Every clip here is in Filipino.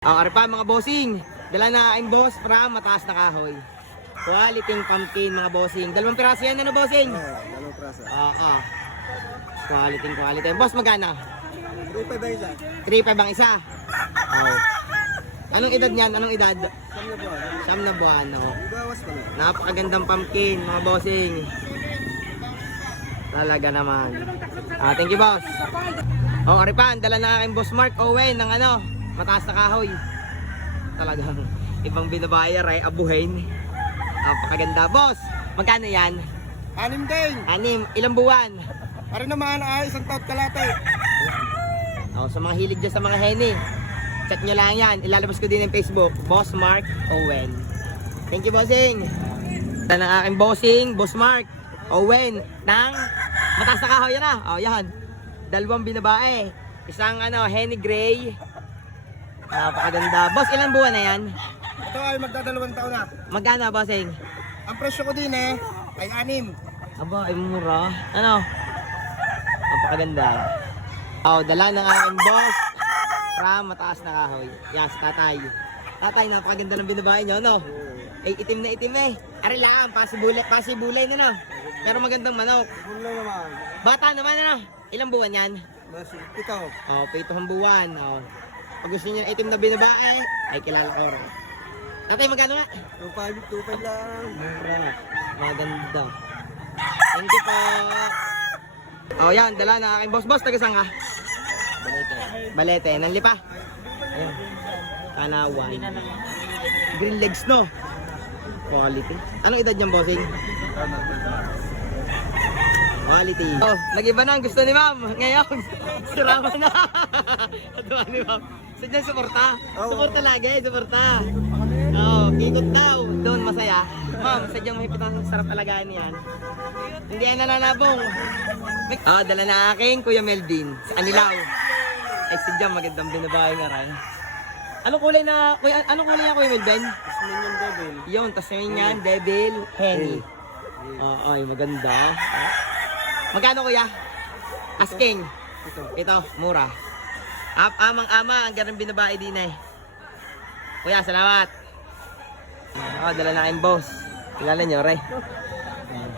Ari pa mga bossing. Dala na aking boss from mataas na kahoy. Quality pumpkin mga bossing. Dalawang piraso yan ano bossing? Dalawang praso. Oo. Quality. Boss magkano? 3.5 ba isa? 3.5 ang isa. Oh. Anong edad niyan? Anong edad? Siyam na buwan. 9 na buwan. Oh. Bawas pa lang. Napakagandang pumpkin mga bossing. Talaga naman. Thank you boss. Ari pa, dala na aking boss Mark Owen ng ano, mataas na kahoy. Talagang ibang binabayar ay abuhin. Napakaganda boss. Magkano yan? 6 din. 6. Ilang buwan? Para naman ay isang taon kalate. Sa mga hilig dyan sa mga heni, check nyo lang yan. Ilalabas ko din ng Facebook, Boss Mark Owen. Thank you bossing. Ito ng aking bossing, Boss Mark Owen ng mataas na kahoy yan yan. Dalawang binabae. Isang Henny Gray. Napakaganda. Boss, ilang buwan na yan? Ito ay magdadalawang taon na. Magkano, bossing? Ang presyo ko din ay 6. Aba, ay mura. Napakaganda. Dala ng aking boss from mataas na kahoy. Yes, tatay. Tatay, napakaganda ng binabae nyo, no? Ay, itim na itim eh. Ari lang, pasibulay na, no? Pero magandang manok. Wala naman. Bata naman, Ilang buwan yan? Mas ito. 7 buwan. Pag gusto niyo ng itim na binabae, ay kilala ko rin. Tatay, magkano nga? 2.5 lang. Mura. Maganda. Thank you po. Yan. Dala na aking boss. Boss, taga saan ka? Balete. Nanlipa? Ayun. Kanawan. Green legs, no? Quality. Anong edad niyang bossing? Quality. Nag-iba na ang gusto ni ma'am. Ngayon, surama na. Atuwa ni ma'am. Sadya suporta. Suporta lagi, suporta. Ikot daw. Doon masaya. Ma'am, sadyang mahipit ang sarap alagaan yan. Hindi yan nananabong. Dala na aking Kuya Melvin. Sa Anilaw. Ay sadyang magandang binabae nga rin. Anong kulay na, anong kulay yan Kuya Melvin? Tasmanian Devil. Yun, Tasmanian Devil Henny. Ay, maganda. Magkano kuya? Asking. Ito, mura. Amang-ama, ang ganang binabae din eh. Kuya, salamat. Dala na kayong boss. Kilala nyo, Ray.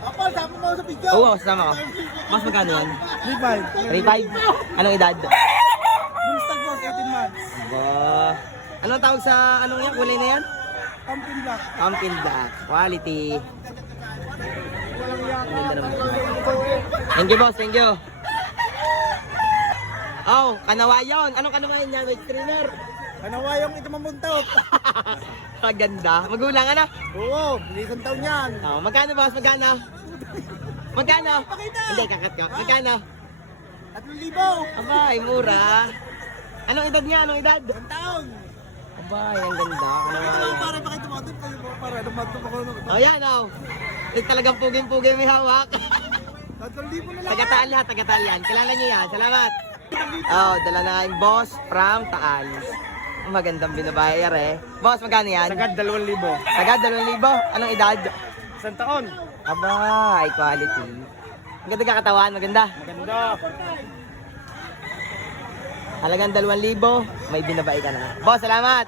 Apal, sama mo sa video. Oo, sasama ko. Mas magkano yan? 3.5. 3.5? Anong edad? Bullstag boss, 18 months. Anong tawag sa anong yan? Kulay na yan? Pumpkin black. Pumpkin black. Quality. Thank you boss, thank you. Kanawayon. Anong kanawayon yan? White streamer. Kanawayong ito mamuntot. Maganda. Magulang Oo, isang taon yan. Magkano boss? Magkano? Magkano? Hindi, kakat ka. Magkano? 3,000. Abay, mura. Anong edad niya? Anong edad? Isang taon. Abay, ang ganda. Kanawayon. Para pakita mo atin kayo para dumatong ako. Yan talagang puging-puging may hawak. 3,000 na lang. Taga-Taal yan, taga-Taal yan. Kilala niyo yan. Salamat. Dala na yung boss from Taal. Magandang binabayar Boss, magkano yan? Sagad 2,000. Taga 2,000. Anong edad? Isang taon. Aba, quality. Maganda katawan, maganda. Maganda. Halagang 2,000, may binabae ka na. Boss, salamat.